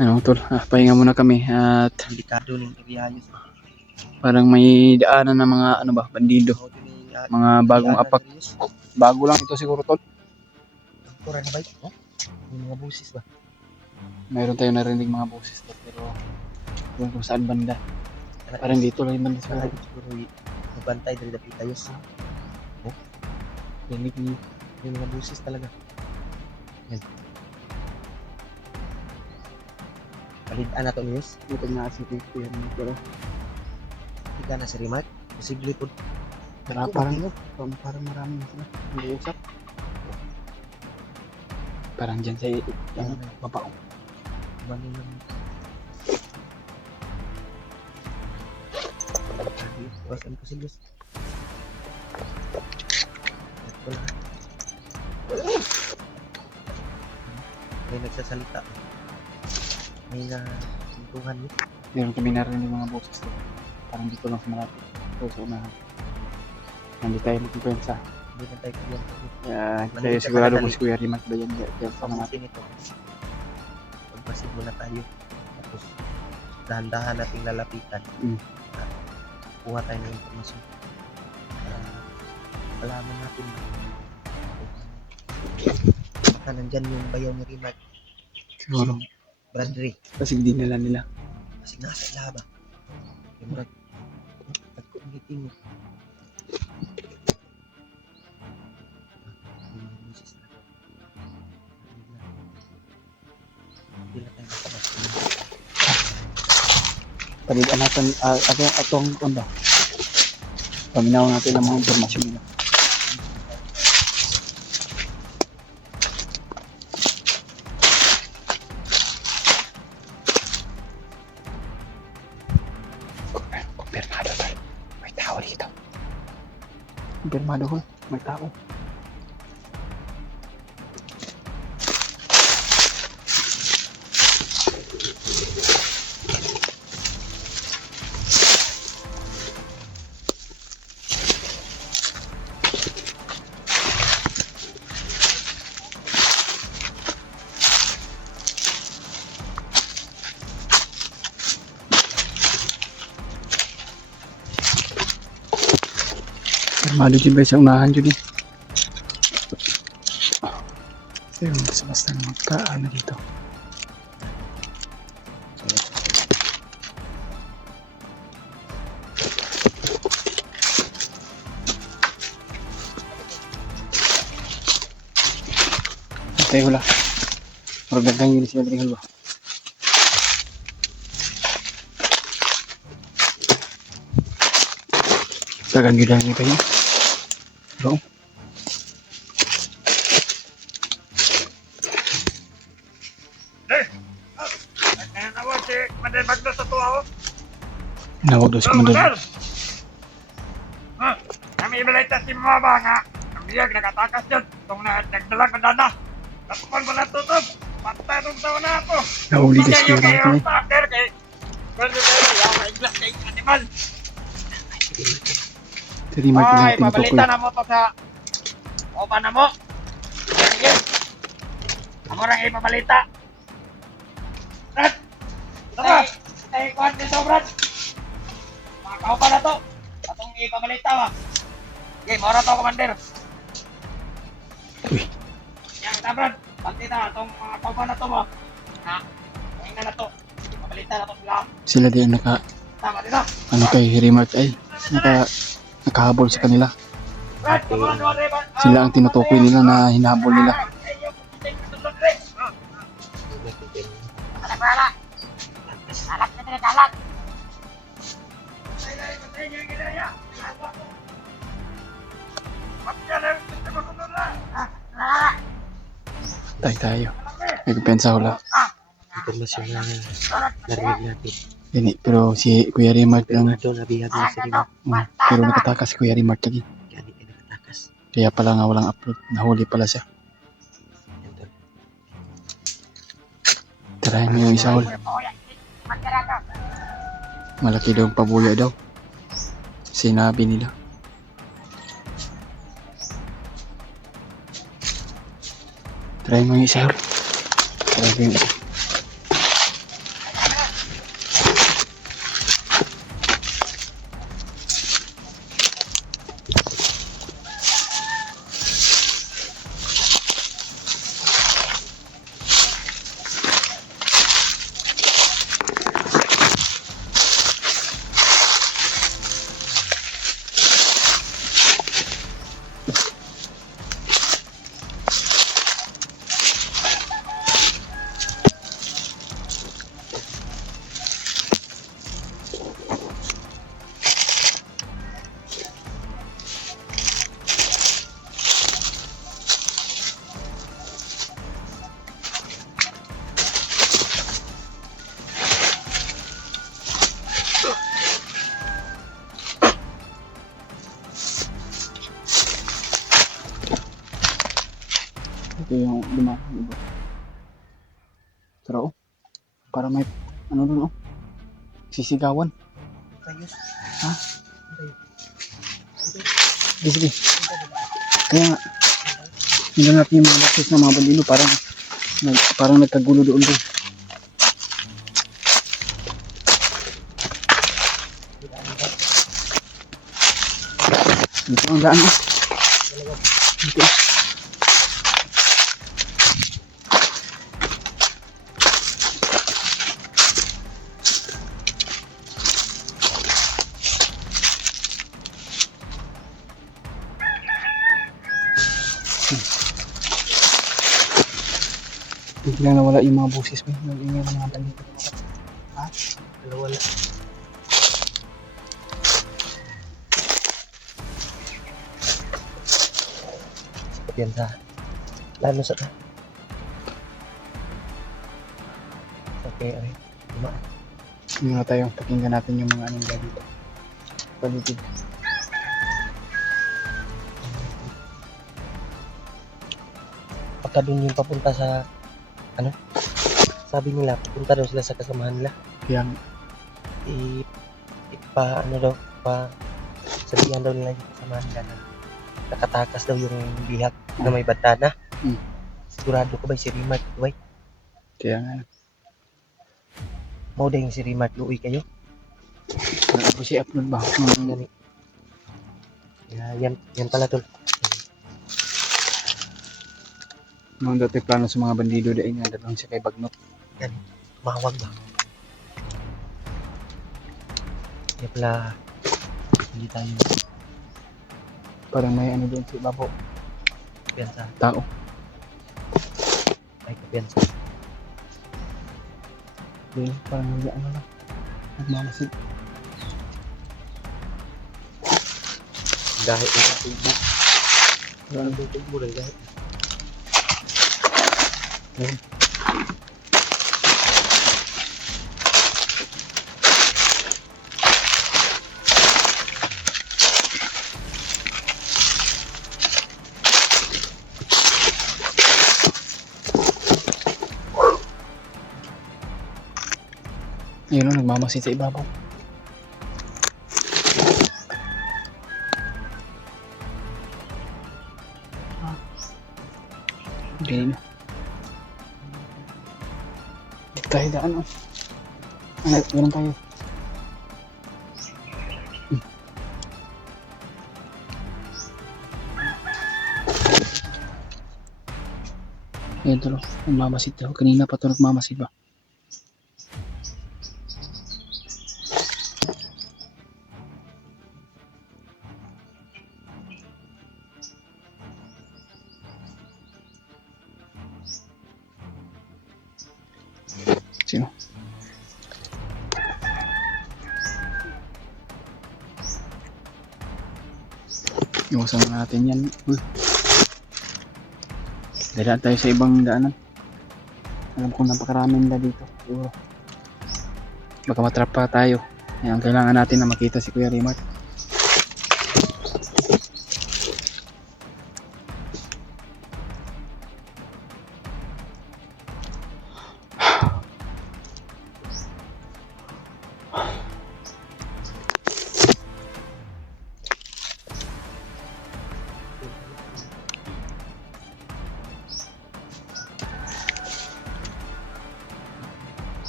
Ano tol, pahinga muna kami at Delikado ning ibiyahe. parang may daanan ng mga ano ba, bandido. Mga bagong apak. Bago lang ito siguro tol. Pura na ba ito? May mga busis ba? Mayroon tayong narinig mga boses tol, pero kung saan banda. Parang dito lang yung banda sa Parang siguro magbantay dari dapat tayo. Oh, may mga busis talaga. Yan. Palidaan na to news. Ito nga si Tito yan. Pero Ika na si Remark. Posible po. parang maraming sila nag-uusap. Parang dyan sa baba. Bani lang. Basan ko serius. Ito lang. May nagsasalita. May nasintuhan niya. Meron kami narinig mga boses tol. Parang dito lang sa malapit. Ito sa unahan. Nandito tayo magpipensa. Hindi na tayo kagyan. Kaya sigurado ko si Kuya Rimat ba yan? Diyan pa naman. Pagpasin ito. Pagpasin muna tayo. Tapos dahan-dahan nating lalapitan. Kuha tayo ng informasyon. Malaman natin. Baka nandyan yung bayaw ni Rimat. Siguro. Bradley. Kasi hindi nila. Kasi nasa laba. Yung Brad. Nag-committing mo. Hindi na tayo nakabas. Palitan natin atong ano. Paminaw natin ang mga informasyon nila. Kumpirmado tayo. May tao dito. Kumpirmado ko. May tao. Kumpirmado din ba sa unahan dyan eh. Pero basta magkaano dito. Tayo wala. Magdagang yun siya dari halwa. Tagang gila niya kayo. Bro. Nawag si Manday Magno sa tuwa ko. Nawag daw si Commander. Kami ibalita si Mama nga. Ang biyag nakatakas dyan. Itong nagdalag ng dana. Tapuan ko na tutob. Patay itong taon na ako. Nahuli ka siya Kaya natin yung partner kay... Pwede kayo, yung maiglas kay animal. Tiri Mark na Ay, tinutukoy. pabalita na mo to sa... Opa na mo. Sige. Ako lang ipabalita. Brad! Tara! Ay, kuhan dito, Brad! Makakaw pa na to. Atong ipabalita ba? Okay, mora to, Commander. Uy, Yan kita, Brad. Pati na, itong mga kaupa na to mo. Ha? Ngayon na to. Ipabalita na to sila. sila din Tama dito. ano kay Remark ay nakahabol sa kanila. Brad, come on, Brad. Sila ang tinutukoy nila na hinahabol nila. Alak. Alak na tinagalat. Tayo. May pipensa ko lang. Informasyon na narinig natin. Gani, pero si Kuya Remark lang. Ito nabihag na si Rimark. Pero nakatakas si Kuya Remark lagi. Kaya di kayo nakatakas. Kaya pala nga walang upload. Nahuli pala siya. Yan tol. Tirahin mo yung isa hol. Malaki daw ang pabuya daw. Sinabi nila. Tirahin mo yung isa hol. Tirahin mo yung isa. Ito yung lima. Diba? Pero, para may, ano dun, sisigawan. Ayos. Ha? Sige, sige. Kaya nga, hindi natin yung mga boxes ng mga bandido, parang nagkagulo doon din. Dito ang daan, Dito. Hindi lang nawala yung mga boses mo. Nag-ingay ng mga bandido. Ha? Wala. Yan sa lalo sa okay, ay lima. Yung nga tayo, pakinggan natin yung mga anong dito. Paligid. Pagka dun yung papunta sa ano, sabi nila papunta daw sila sa kasamahan nila. Kaya Pa ano daw, pa sabihan daw nila yung kasamahan nila na nakatakas daw yung bihag na may bantana. Sigurado ko ba si Rimat ito ay? kaya nga. Mau dahil si Rimat luoy kayo? Wala po si upload ba? Yan, yan pala tol. Mga dati plano sa mga bandido dahil nga dalawang siya kay Bagnot. Yan, mawag ba? Yan pala, hindi tayo Parang may ano doon si Babo. kapiyansa. Tao. Ay, kapiyansa. Hindi, parang hindi ano lang. Nagmamasid. Dahil yung tubo. Ano yung tubo rin dahil? Ayun o, nagmamasid sa ibabaw. Hindi na. Dito tayo daan o. Ganun tayo. Ayun tulo, nagmamasid daw. Kanina pa ito nagmamasid ba? Sino? Iwasan na natin yan. Dadaan tayo sa ibang daanan. Alam kong napakaraming nila dito. Siguro. Baka matrap pa tayo. Yan, kailangan natin na makita si Kuya Rimart.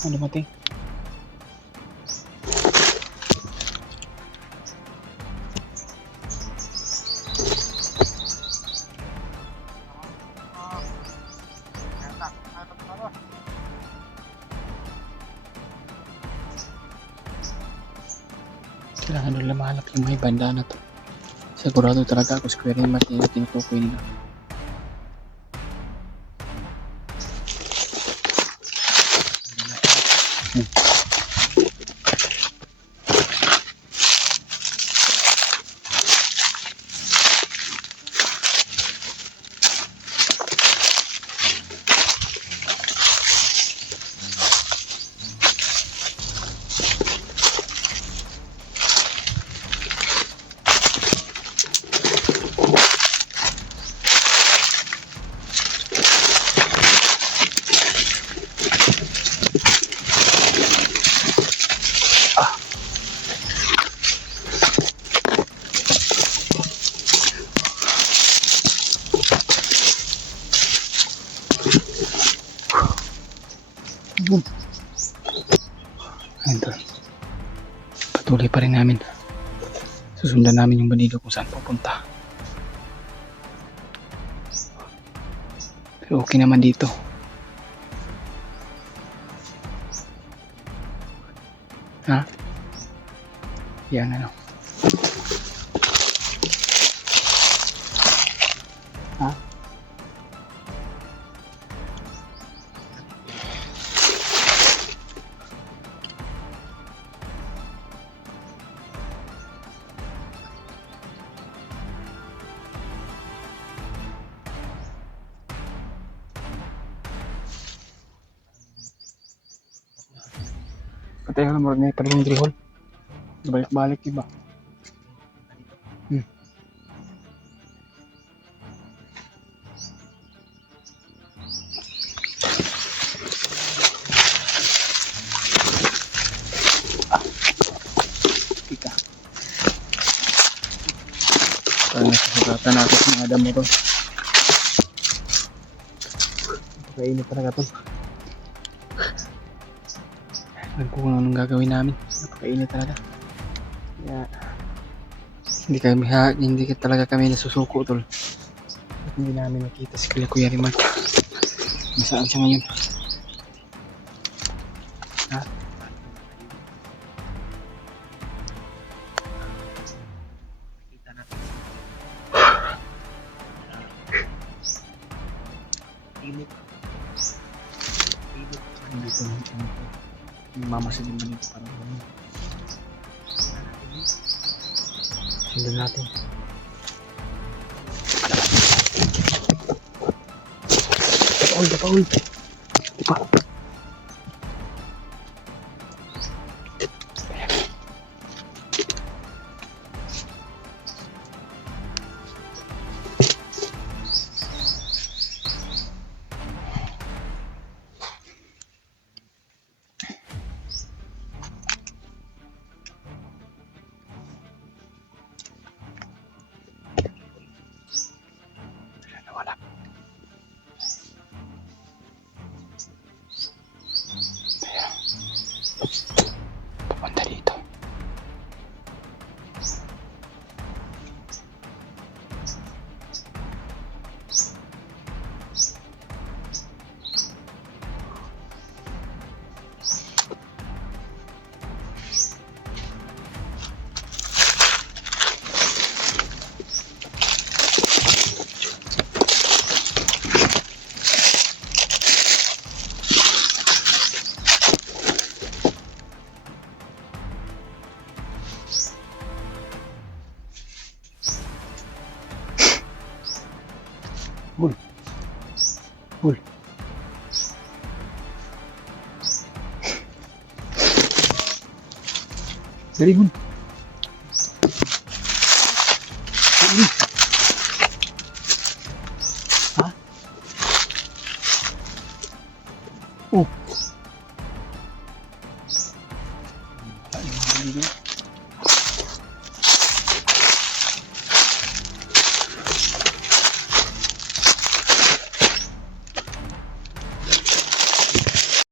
Ano dumating? Kailangan nila mahanap yung may banda na to. Sigurado talaga ako sa Kuya Rimart yung tinutukoy nila. Ayun. Ayun tol. Patuloy pa rin namin. Susundan namin yung bandido kung saan pupunta. Pero okay naman dito. Ha? Yan ano. Ha? Patay ka lang, may paling drihol. Balik-balik iba. Ika. Parang nasasakatan natin sa mga damo to. Napakainit talaga to. Alam ko kung anong gagawin namin. Napakainit talaga. Kaya hindi talaga kami nasusuko tol. At hindi namin nakita si Kuya Rimar. Nasaan siya ngayon? Ha? Kita natin. Timog. Dito yung mamasid yung banito parang gano'n. Sundan natin. Paul. Pa. Wala. Pupunta dito. Hul. Dali Hul. Ha? Oh. Ayun.